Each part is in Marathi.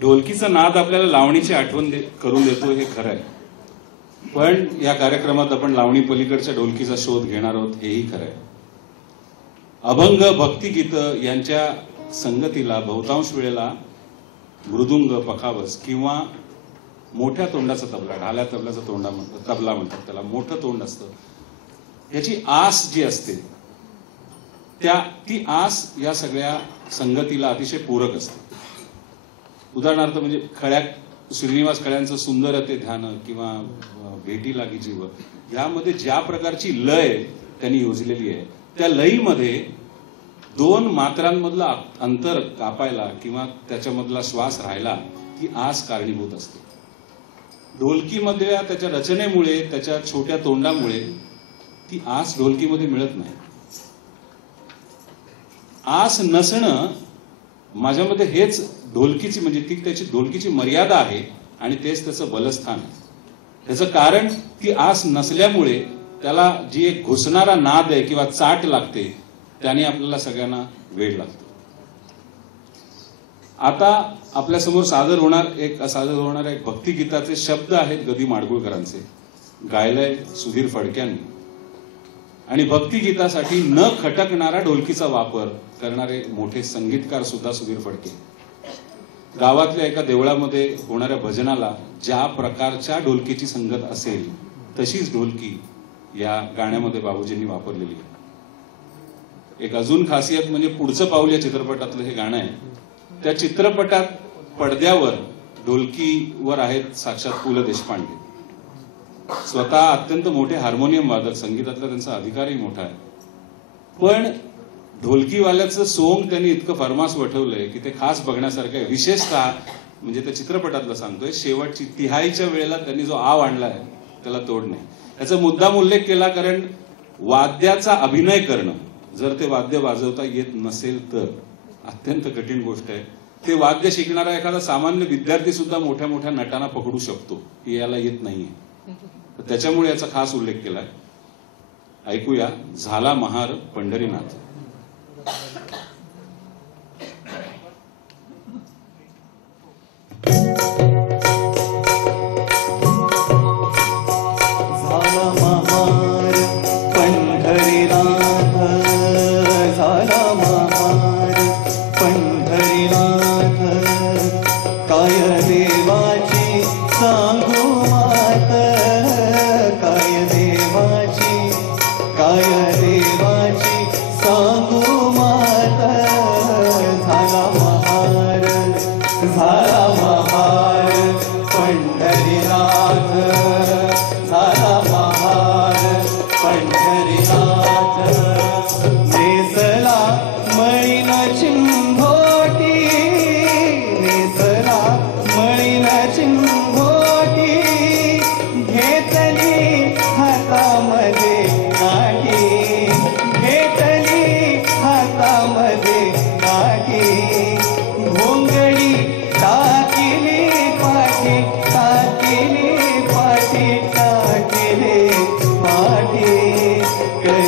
ढोलकीचा नाद आपल्याला लावणीची आठवण करून देतो हे खरं आहे, पण या कार्यक्रमात आपण लावणी पलीकडच्या ढोलकीचा शोध घेणार आहोत हेही खरं आहे. अभंग, भक्तिगीत यांच्या संगतीला बहुतांश वेळेला मृदुंग, पखावज किंवा मोठ्या तोंडाचा तबला, ढाल्या तबल्याचा तबला म्हणतात त्याला, मोठं तोंड असतं, याची आस जी असते ती आस या सगळ्या संगतीला अतिशय पूरक असते. उदाहरणार्थ म्हणजे श्रीनिवास खळ्यांचं सुंदर ते ध्यान किंवा भेटी लागी जीव, यामध्ये ज्या प्रकारची लय त्यांनी योजलेली आहे, त्या लयीमध्ये दोन मात्रांमधला अंतर कापायला किंवा त्याच्यामधला श्वास राहायला ती आस कारणीभूत असते. ढोलकीमध्ये त्याच्या रचनेमुळे, त्याच्या छोट्या तोंडामुळे ती आस ढोलकीमध्ये मिळत नाही. आस नसणं माझ्यामध्ये हेच ढोलकीची म्हणजे ती त्याची ढोलकीची मर्यादा आहे आणि तेच त्याचं बलस्थान आहे. त्याचं कारण ती आस नसल्यामुळे त्याला जी एक घुसणारा नाद आहे किंवा चाट लागते त्याने आपल्याला सगळ्यांना वेळ लागतो. आता आपल्यासमोर सादर होणाऱ्या एक भक्तिगीताचे शब्द आहेत गदी माडगुळकरांचे, गायलंय सुधीर फडक्यांनी, आणि भक्तिगीतासाठी न खटकणारा ढोलकीचा वापर करणारे मोठे संगीतकार सुद्धा सुधीर फडके. गावातल्या एका देवळामध्ये होणाऱ्या भजनाला ज्या प्रकारच्या ढोलकीची संगत असेल तशीच ढोलकी या गाण्यामध्ये बाबूजींनी वापरलेली आहे. एक अजून खासियत म्हणजे पुढचं पाऊल या चित्रपटातलं हे गाणं आहे. त्या चित्रपटात पडद्यावर ढोलकीवर आहेत साक्षात पु ल देशपांडे. स्वतः अत्यंत मोठे हार्मोनियम वादक, संगीतातला त्यांचा अधिकारही मोठा आहे, पण ढोलकीवाल्याचं सोंग त्यांनी इतकं फरमास वठवलंय की ते खास बघण्यासारखं आहे. विशेषतः म्हणजे त्या चित्रपटातलं सांगतोय, शेवटची तिहाईच्या वेळेला त्यांनी जो आव आणलाय त्याला तोड नाही. याचा मुद्दाम उल्लेख केला कारण वाद्याचा अभिनय करणं, जर ते वाद्य वाजवता येत नसेल तर अत्यंत कठीण गोष्ट आहे. ते वाद्य शिकणारा एखादा सामान्य विद्यार्थी सुद्धा मोठ्या मोठ्या नटांना पकडू शकतो, ही याला येत नाहीये. त्याच्यामुळे याचा खास उल्लेख केलाय. ऐकूया झाला महार पंढरीनाथ. पाठी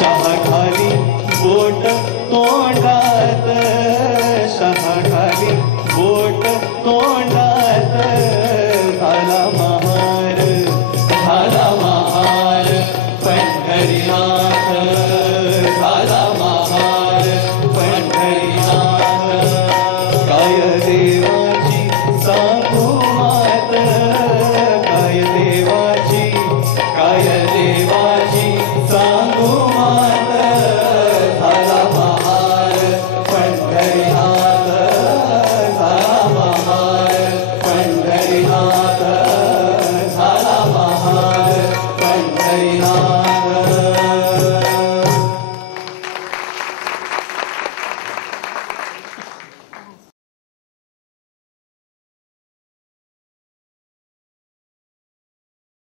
चहा घाली बोट तोंडात